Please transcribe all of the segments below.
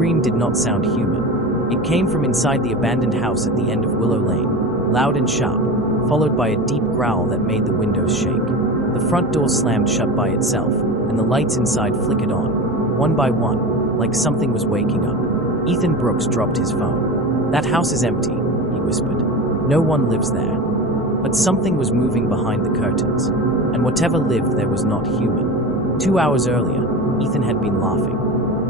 scream did not sound human. It came from inside the abandoned house at the end of Willow Lane, loud and sharp, followed by a deep growl that made the windows shake. The front door slammed shut by itself, and the lights inside flickered on, one by one, like something was waking up. Ethan Brooks dropped his phone. "That house is empty," he whispered. "No one lives there." But something was moving behind the curtains, and whatever lived there was not human. 2 hours earlier, Ethan had been laughing.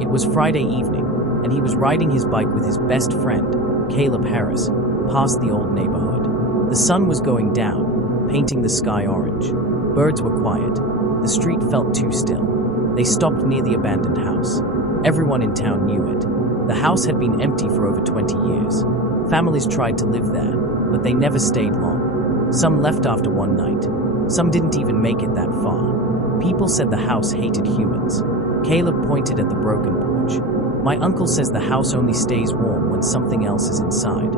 It was Friday evening, and he was riding his bike with his best friend, Caleb Harris, past the old neighborhood. The sun was going down, painting the sky orange. Birds were quiet. The street felt too still. They stopped near the abandoned house. Everyone in town knew it. The house had been empty for over 20 years. Families tried to live there, but they never stayed long. Some left after one night. Some didn't even make it that far. People said the house hated humans. Caleb pointed at the broken porch. "My uncle says the house only stays warm when something else is inside."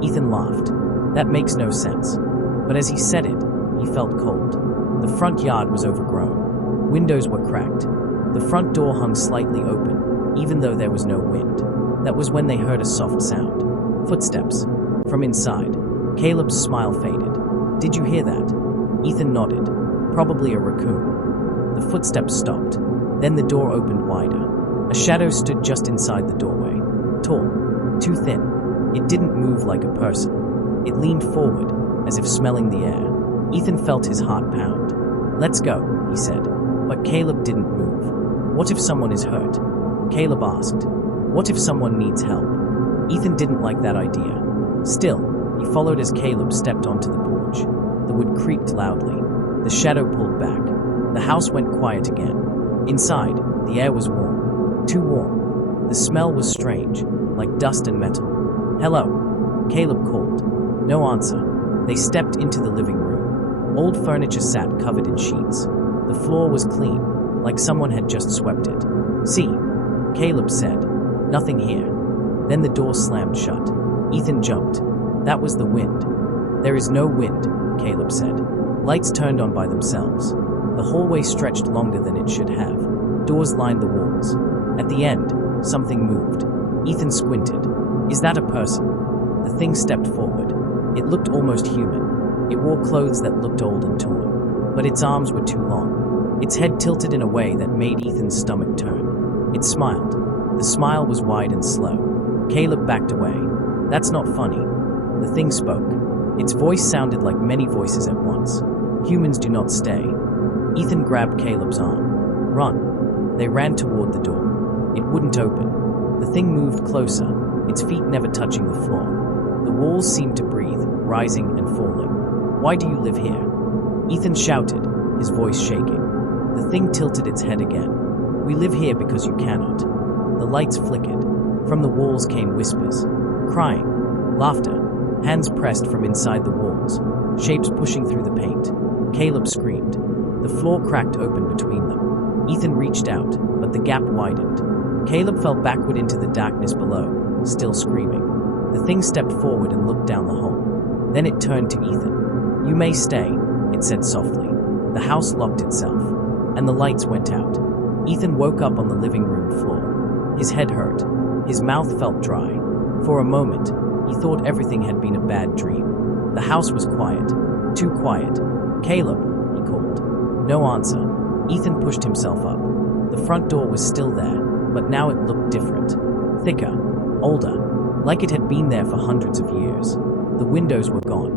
Ethan laughed. That makes no sense. But as he said it, he felt cold. The front yard was overgrown. Windows were cracked. The front door hung slightly open, even though there was no wind. That was when they heard a soft sound. Footsteps. From inside. Caleb's smile faded. "Did you hear that?" Ethan nodded. "Probably a raccoon." The footsteps stopped. Then the door opened wider. A shadow stood just inside the doorway. Tall. Too thin. It didn't move like a person. It leaned forward, as if smelling the air. Ethan felt his heart pound. "Let's go," he said. But Caleb didn't move. "What if someone is hurt?" Caleb asked. "What if someone needs help?" Ethan didn't like that idea. Still, he followed as Caleb stepped onto the porch. The wood creaked loudly. The shadow pulled back. The house went quiet again. Inside, the air was warm. Too warm. The smell was strange, like dust and metal. "Hello," Caleb called. No answer. They stepped into the living room. Old furniture sat covered in sheets. The floor was clean, like someone had just swept it. "See," Caleb said. "Nothing here." Then the door slammed shut. Ethan jumped. That was the wind. "There is no wind," Caleb said. Lights turned on by themselves. The hallway stretched longer than it should have. Doors lined the walls. At the end, something moved. Ethan squinted. "Is that a person?" The thing stepped forward. It looked almost human. It wore clothes that looked old and torn, but its arms were too long. Its head tilted in a way that made Ethan's stomach turn. It smiled. The smile was wide and slow. Caleb backed away. "That's not funny." The thing spoke. Its voice sounded like many voices at once. "Humans do not stay." Ethan grabbed Caleb's arm. "Run." They ran toward the door. It wouldn't open. The thing moved closer, its feet never touching the floor. The walls seemed to breathe, rising and falling. "Why do you live here?" Ethan shouted, his voice shaking. The thing tilted its head again. "We live here because you cannot." The lights flickered. From the walls came whispers. Crying. Laughter. Hands pressed from inside the walls. Shapes pushing through the paint. Caleb screamed. The floor cracked open between them. Ethan reached out, but the gap widened. Caleb fell backward into the darkness below, still screaming. The thing stepped forward and looked down the hole. Then it turned to Ethan. "You may stay," it said softly. The house locked itself, and the lights went out. Ethan woke up on the living room floor. His head hurt. His mouth felt dry. For a moment, he thought everything had been a bad dream. The house was quiet. Too quiet. "Caleb," he called. No answer. Ethan pushed himself up. The front door was still there, but now it looked different. Thicker. Older. Like it had been there for hundreds of years. The windows were gone.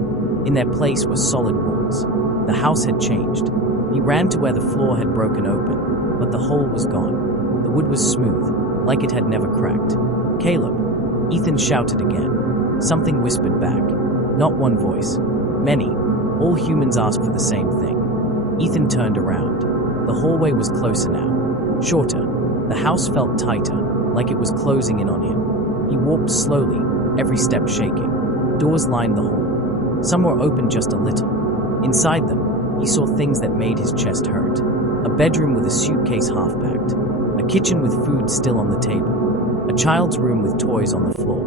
In their place were solid walls. The house had changed. He ran to where the floor had broken open, but the hole was gone. The wood was smooth, like it had never cracked. "Caleb!" Ethan shouted again. Something whispered back. Not one voice. Many. All humans asked for the same thing. Ethan turned around. The hallway was closer now. Shorter. The house felt tighter, like it was closing in on him. He walked slowly, every step shaking. Doors lined the hall. Some were open just a little. Inside them, he saw things that made his chest hurt. A bedroom with a suitcase half-packed. A kitchen with food still on the table. A child's room with toys on the floor.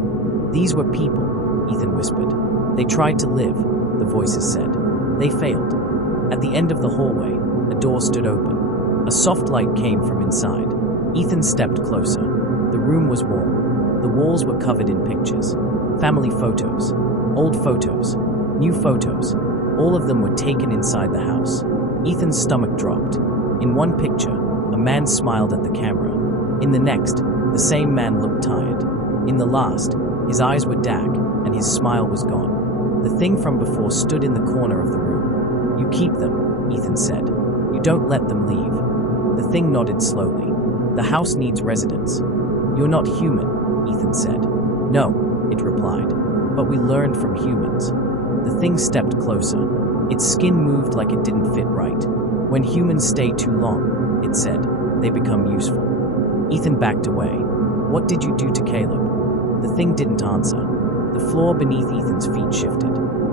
"These were people," Ethan whispered. "They tried to live," the voices said. "They failed." At the end of the hallway, a door stood open. A soft light came from inside. Ethan stepped closer. The room was warm. The walls were covered in pictures. Family photos, old photos, new photos. All of them were taken inside the house. Ethan's stomach dropped. In one picture, a man smiled at the camera. In the next, the same man looked tired. In the last, his eyes were dark and his smile was gone. The thing from before stood in the corner of the room. You keep them, Ethan said. You don't let them leave. The thing nodded slowly. The house needs residents. You're not human, Ethan said. No, it replied. But we learned from humans. The thing stepped closer. Its skin moved like it didn't fit right. When humans stay too long, it said, they become useful. Ethan backed away. What did you do to Caleb? The thing didn't answer. The floor beneath Ethan's feet shifted.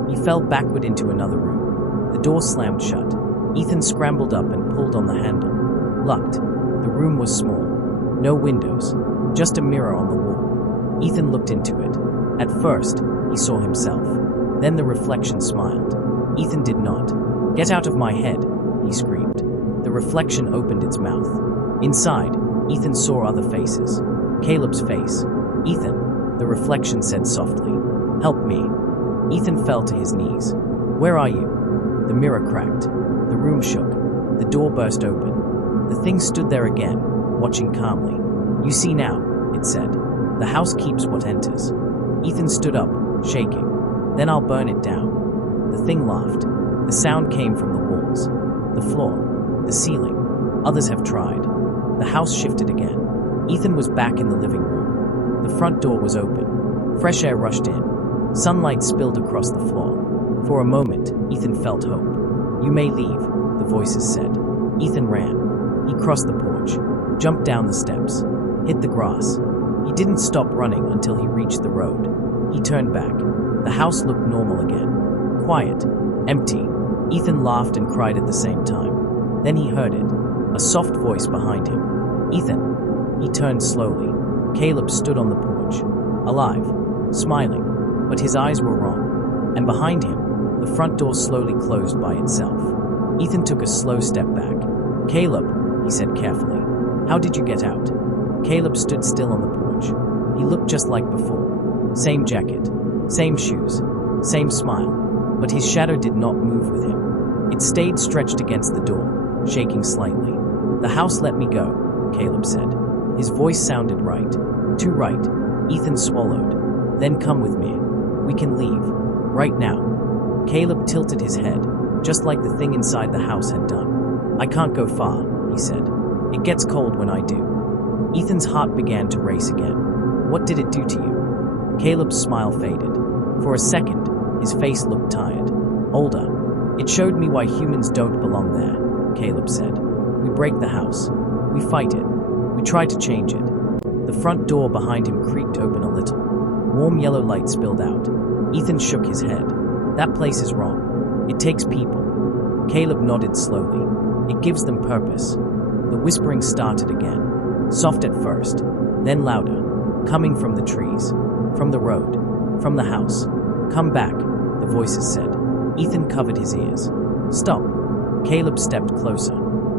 He fell backward into another room. The door slammed shut. Ethan scrambled up and pulled on the handle. Locked. The room was small. No windows. Just a mirror on the wall. Ethan looked into it. At first, he saw himself. Then the reflection smiled. Ethan did not. Get out of my head, he screamed. The reflection opened its mouth. Inside, Ethan saw other faces. Caleb's face. Ethan, the reflection said softly. Help me. Ethan fell to his knees. Where are you? The mirror cracked. The room shook. The door burst open. The thing stood there again, watching calmly. You see now, it said. The house keeps what enters. Ethan stood up, shaking. Then I'll burn it down. The thing laughed. The sound came from the walls, the floor, the ceiling. Others have tried. The house shifted again. Ethan was back in the living room. The front door was open. Fresh air rushed in. Sunlight spilled across the floor. For a moment, Ethan felt hope. You may leave, the voices said. Ethan ran. He crossed the porch, jumped down the steps, hit the grass. He didn't stop running until he reached the road. He turned back. The house looked normal again. Quiet. Empty. Ethan laughed and cried at the same time. Then he heard it. A soft voice behind him. Ethan. He turned slowly. Caleb stood on the porch. Alive. Smiling. But his eyes were wrong. And behind him, the front door slowly closed by itself. Ethan took a slow step back. Caleb, he said carefully. How did you get out? Caleb stood still on the porch. He looked just like before. Same jacket. Same shoes. Same smile. But his shadow did not move with him. It stayed stretched against the door, shaking slightly. The house let me go, Caleb said. His voice sounded right. Too right. Ethan swallowed. Then come with me. We can leave. Right now. Caleb tilted his head, just like the thing inside the house had done. I can't go far, he said. It gets cold when I do. Ethan's heart began to race again. What did it do to you? Caleb's smile faded. For a second, his face looked tired. Older. It showed me why humans don't belong there, Caleb said. We break the house. We fight it. We try to change it. The front door behind him creaked open a little. Warm yellow light spilled out. Ethan shook his head. That place is wrong. It takes people. Caleb nodded slowly. It gives them purpose. The whispering started again. Soft at first, then louder. Coming from the trees. From the road. From the house. Come back, the voices said. Ethan covered his ears. Stop. Caleb stepped closer.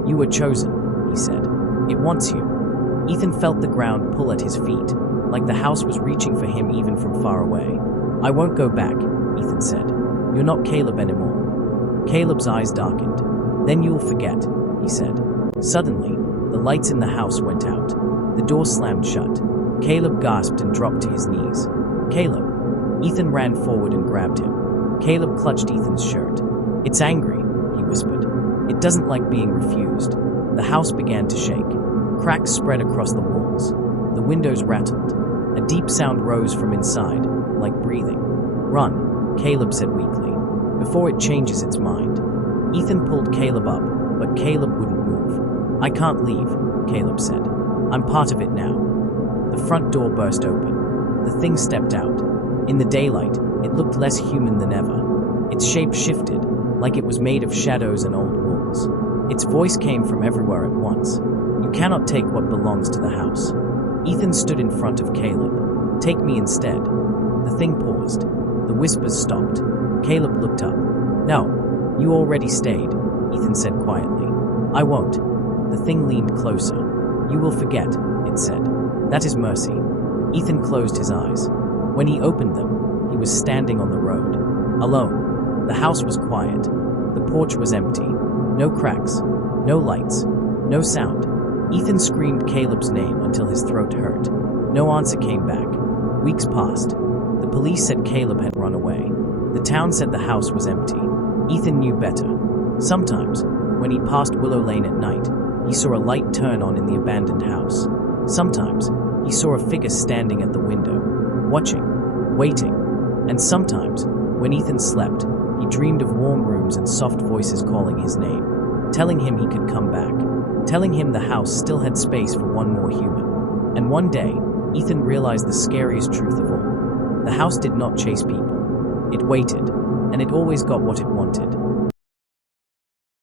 You were chosen, he said. It wants you. Ethan felt the ground pull at his feet, like the house was reaching for him even from far away. I won't go back, Ethan said. You're not Caleb anymore. Caleb's eyes darkened. Then you'll forget, he said. Suddenly, the lights in the house went out. The door slammed shut. Caleb gasped and dropped to his knees. Caleb. Ethan ran forward and grabbed him. Caleb clutched Ethan's shirt. It's angry, he whispered. It doesn't like being refused. The house began to shake. Cracks spread across the walls. The windows rattled. A deep sound rose from inside, like breathing. Run, Caleb said weakly, before it changes its mind. Ethan pulled Caleb up, but Caleb wouldn't move. I can't leave, Caleb said. I'm part of it now. The front door burst open. The thing stepped out. In the daylight, it looked less human than ever. Its shape shifted, like it was made of shadows and old walls. Its voice came from everywhere at once. You cannot take what belongs to the house. Ethan stood in front of Caleb. Take me instead. The thing paused. The whispers stopped. Caleb looked up. No, you already stayed, Ethan said quietly. I won't. The thing leaned closer. You will forget, it said. That is mercy. Ethan closed his eyes. When he opened them, he was standing on the road, alone. The house was quiet. The porch was empty. No cracks, no lights, no sound. Ethan screamed Caleb's name until his throat hurt. No answer came back. Weeks passed. The police said Caleb had run away. The town said the house was empty. Ethan knew better. Sometimes, when he passed Willow Lane at night, he saw a light turn on in the abandoned house. Sometimes, he saw a figure standing at the window, watching, waiting. And sometimes, when Ethan slept, he dreamed of warm rooms and soft voices calling his name, telling him he could come back, telling him the house still had space for one more human. And one day, Ethan realized the scariest truth of all. The house did not chase people. It waited, and it always got what it wanted.